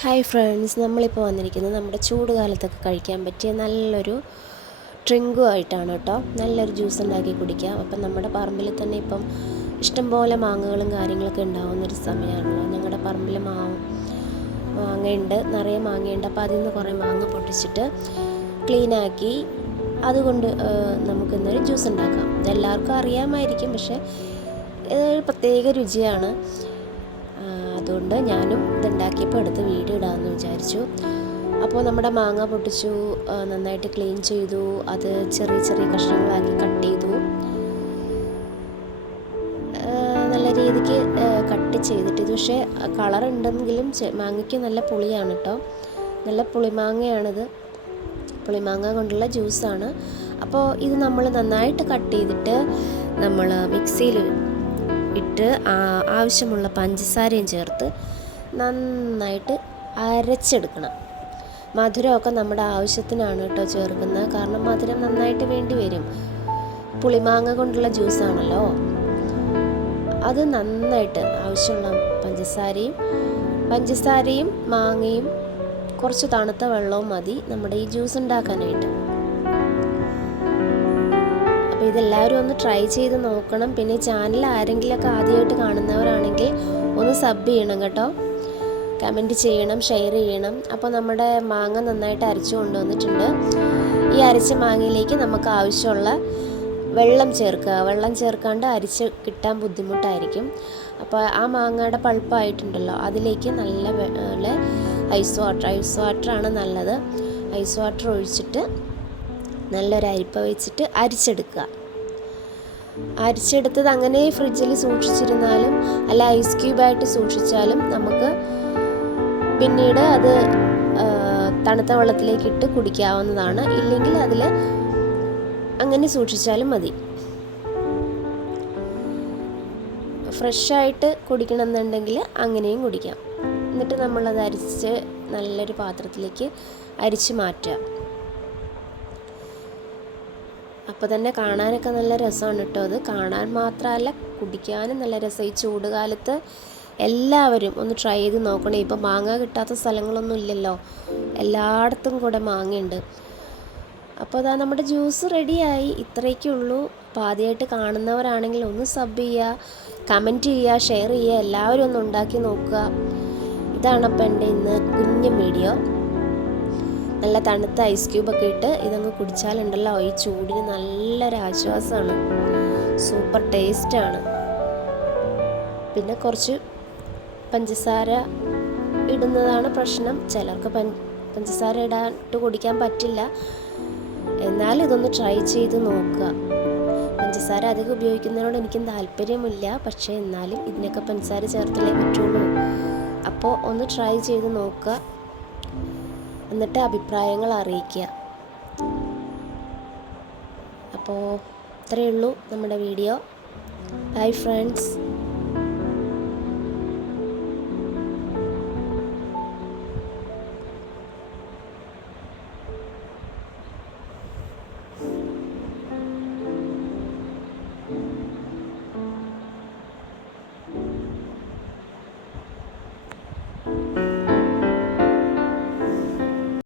Hi friends, നമ്മളിപ്പോൾ വന്നിരിക്കുന്നത് നമ്മുടെ ചൂട് കാലത്തൊക്കെ കഴിക്കാൻ പറ്റിയ നല്ലൊരു ഡ്രിങ്കും ആയിട്ടാണ് കേട്ടോ. നല്ലൊരു ജ്യൂസ് ഉണ്ടാക്കി കുടിക്കാം. അപ്പം നമ്മുടെ പറമ്പിൽ തന്നെ ഇപ്പം ഇഷ്ടംപോലെ മാങ്ങകളും കാര്യങ്ങളൊക്കെ ഉണ്ടാകുന്നൊരു സമയമാണല്ലോ. ഞങ്ങളുടെ പറമ്പിൽ മാങ്ങയുണ്ട്, നിറയെ മാങ്ങയുണ്ട്. അപ്പോൾ അതിൽ നിന്ന് കുറേ മാങ്ങ പൊട്ടിച്ചിട്ട് ക്ലീനാക്കി അതുകൊണ്ട് നമുക്കിന്നൊരു ജ്യൂസ് ഉണ്ടാക്കാം. ഇതെല്ലാവർക്കും അറിയാമായിരിക്കും, പക്ഷേ ഇതൊരു പ്രത്യേക രുചിയാണ്. അതുകൊണ്ട് ഞാനും ഇതുണ്ടാക്കിയപ്പോൾ എടുത്ത് വീഡിയോ ഇടാമെന്ന് വിചാരിച്ചു. അപ്പോൾ നമ്മുടെ മാങ്ങ പൊട്ടിച്ചു, നന്നായിട്ട് ക്ലീൻ ചെയ്തു, അത് ചെറിയ ചെറിയ കഷ്ണങ്ങളാക്കി കട്ട് ചെയ്തു. നല്ല രീതിക്ക് കട്ട് ചെയ്തിട്ട് ഇത് പക്ഷേ കളറുണ്ടെങ്കിലും മാങ്ങയ്ക്ക് നല്ല പുളിയാണ് കേട്ടോ. നല്ല പുളിമാങ്ങയാണിത്, പുളിമാങ്ങ കൊണ്ടുള്ള ജ്യൂസാണ്. അപ്പോൾ ഇത് നമ്മൾ നന്നായിട്ട് കട്ട് ചെയ്തിട്ട് നമ്മൾ മിക്സിയിൽ ഇട്ട് ആവശ്യമുള്ള പഞ്ചസാരയും ചേർത്ത് നന്നായിട്ട് അരച്ചെടുക്കണം. മധുരമൊക്കെ നമ്മുടെ ആവശ്യത്തിനാണ് കേട്ടോ ചേർക്കുന്നത്, കാരണം മധുരം നന്നായിട്ട് വേണ്ടി വരും. പുളിമാങ്ങ കൊണ്ടുള്ള ജ്യൂസാണല്ലോ. അത് നന്നായിട്ട് ആവശ്യമുള്ള പഞ്ചസാരയും മാങ്ങയും കുറച്ച് തണുത്ത വെള്ളവും മതി നമ്മുടെ ഈ ജ്യൂസ് ഉണ്ടാക്കാനായിട്ട്. അപ്പോൾ ഇതെല്ലാവരും ഒന്ന് ട്രൈ ചെയ്ത് നോക്കണം. പിന്നെ ചാനൽ ആരെങ്കിലുമൊക്കെ ആദ്യമായിട്ട് കാണുന്നവരാണെങ്കിൽ ഒന്ന് സബ് ചെയ്യണം കേട്ടോ, കമൻറ്റ് ചെയ്യണം, ഷെയർ ചെയ്യണം. അപ്പോൾ നമ്മുടെ മാങ്ങ നന്നായിട്ട് അരച്ചു കൊണ്ടുവന്നിട്ടുണ്ട്. ഈ അരച്ച മാങ്ങയിലേക്ക് നമുക്ക് ആവശ്യമുള്ള വെള്ളം ചേർക്കുക. വെള്ളം ചേർക്കാണ്ട് അരിച്ച് കിട്ടാൻ ബുദ്ധിമുട്ടായിരിക്കും. അപ്പോൾ ആ മാങ്ങയുടെ പൾപ്പായിട്ടുണ്ടല്ലോ, അതിലേക്ക് നല്ല ഐസ് വാട്ടറാണ് നല്ലത്. ഐസ് വാട്ടർ ഒഴിച്ചിട്ട് നല്ലൊരു അരിപ്പ വെച്ചിട്ട് അരിച്ചെടുത്തത് അങ്ങനെ ഫ്രിഡ്ജിൽ സൂക്ഷിച്ചിരുന്നാലും അല്ല ഐസ് ക്യൂബായിട്ട് സൂക്ഷിച്ചാലും നമുക്ക് പിന്നീട് അത് തണുത്ത വെള്ളത്തിലേക്ക് ഇട്ട് കുടിക്കാവുന്നതാണ്. ഇല്ലെങ്കിൽ അതിൽ അങ്ങനെ സൂക്ഷിച്ചാലും മതി. ഫ്രഷായിട്ട് കുടിക്കണമെന്നുണ്ടെങ്കിൽ അങ്ങനെയും കുടിക്കാം. എന്നിട്ട് നമ്മളത് അരിച്ച് നല്ലൊരു പാത്രത്തിലേക്ക് അരിച്ച് മാറ്റുക. അപ്പോൾ തന്നെ കാണാനൊക്കെ നല്ല രസമാണ് കേട്ടോ. അത് കാണാൻ മാത്രമല്ല കുടിക്കാനും നല്ല രസം. ഈ ചൂടുകാലത്ത് എല്ലാവരും ഒന്ന് ട്രൈ ചെയ്ത് നോക്കണേ. ഇപ്പോൾ മാങ്ങ കിട്ടാത്ത സ്ഥലങ്ങളൊന്നും ഇല്ലല്ലോ, എല്ലായിടത്തും കൂടെ മാങ്ങയുണ്ട്. അപ്പോൾ അതാ നമ്മുടെ ജ്യൂസ് റെഡിയായി. ഇത്രയൊക്കെ ഉള്ളൂ. അപ്പോൾ ആദ്യമായിട്ട് കാണുന്നവരാണെങ്കിൽ ഒന്ന് സബ് ചെയ്യുക, കമൻറ്റ് ചെയ്യുക, ഷെയർ ചെയ്യുക. എല്ലാവരും ഒന്ന് ഉണ്ടാക്കി നോക്കുക. ഇതാണപ്പോൾ എൻ്റെ ഇന്ന് കുഞ്ഞു വീഡിയോ. നല്ല തണുത്ത ഐസ് ക്യൂബൊക്കെ ഇട്ട് ഇതങ്ങ് കുടിച്ചാലുണ്ടല്ലോ, ഈ ചൂടിന് നല്ലൊരു ആശ്വാസമാണ്. സൂപ്പർ ടേസ്റ്റാണ്. പിന്നെ കുറച്ച് പഞ്ചസാര ഇടുന്നതാണ് പ്രശ്നം. ചിലർക്ക് പഞ്ചസാര ഇടാണ്ട് കുടിക്കാൻ പറ്റില്ല. എന്നാലും ഇതൊന്ന് ട്രൈ ചെയ്ത് നോക്കുക. പഞ്ചസാര അധികം ഉപയോഗിക്കുന്നതിനോട് എനിക്കും താല്പര്യമില്ല, പക്ഷേ എന്നാലും ഇതിനൊക്കെ പഞ്ചസാര ചേർത്തല്ലേ പറ്റുള്ളൂ. അപ്പോൾ ഒന്ന് ട്രൈ ചെയ്ത് നോക്കുക, എന്നിട്ട് അഭിപ്രായങ്ങൾ അറിയിക്കുക. അപ്പോൾ ഇത്രയേ ഉള്ളൂ നമ്മുടെ വീഡിയോ. Bye friends.